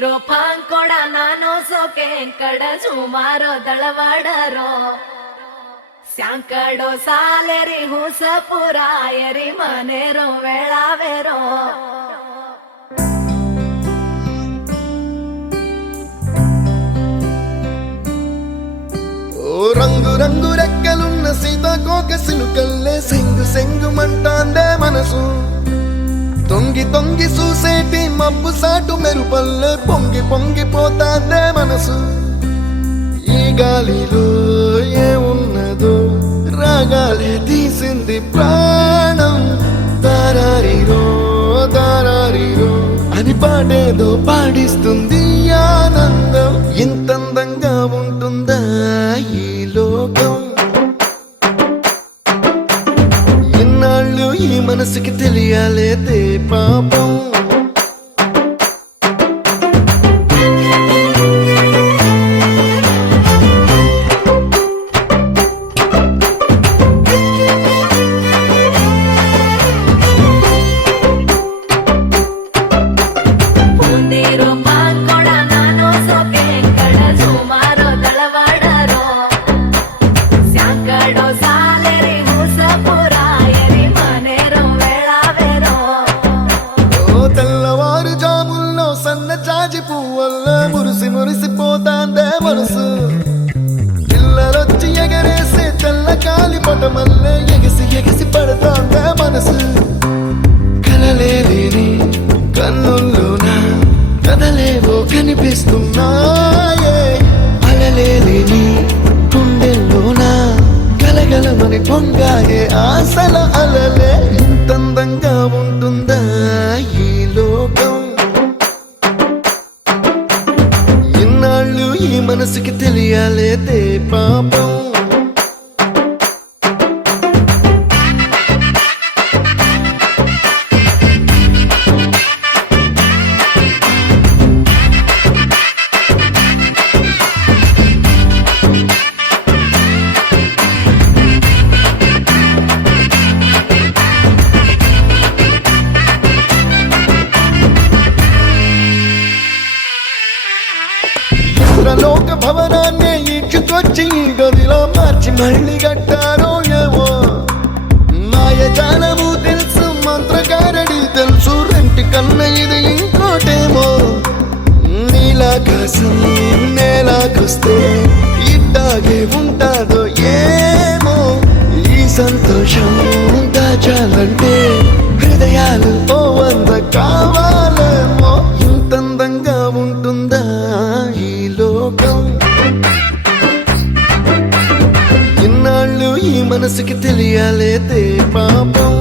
रो फांकोड़ा नानो सो केंकड़ झुमारो दळवाडरो स्यांकड़ो सालेरी हुस पुरायरी मनेरो वेळावेरो ఓ రంగు రంగు రెక్కలున్న సీతాకోక సిలుకల్లే సెంగు సెంగుమంటాందే మనసు తొంగి తొంగి చూసేటి మబ్బు సాటు మెరుపల్లే పొంగి పొంగిపోతాందే మనసు ఈ గాలిలో ఏమున్నదో రాగాలే తీసింది ప్రాణం దారారిరో దారారిరో అని పాడేదో పాడిస్తుంది ఆనందం ఇంతందంగా ఉంటుందా ఈ లోకం ఇన్నాళ్ళు ఈ మనసుకి తెలియాలేదే పాపం జాజి పువ్వల్ల మురిసి మురిసిపోతాందే మనసు పిల్లలొచ్చి ఎగరేసే తెల్ల కాలి పటమల్లే ఎగిసి ఎగిసి పడతాందే మనసు కలలేని కన్నుల్లోన కదలేవో కనిపిస్తున్నాయే అలలేని గుండెల్లోన గలగలమని పొంగాయే ఆశల అలలే ఇంతందంగా ఉంటుందా ఈ లోకం ఈ మనసుకి తెలియాలేదే పాపం లోక భవనాన్ని ఈడ్చుకొచ్చి గదిలో మార్చి మళ్ళీ కట్టారో ఏమో మాయజాలము తెలుసు మంత్రగారడి తెలుసు రెంటి కన్న ఇది ఇంకోటేమో నీలాకాశం నేలాకొస్తే ఇట్టాగే ఉంటాదో ఏమో ఈ సంతోషం దాచాలంటే హృదయాలు ఓ వంద కావాలేమో ఇంతందంగా ఉంటుందా ఈ లోకం ఇన్నాళ్ళు ఈ మనసుకి తెలియాలేదే పాపం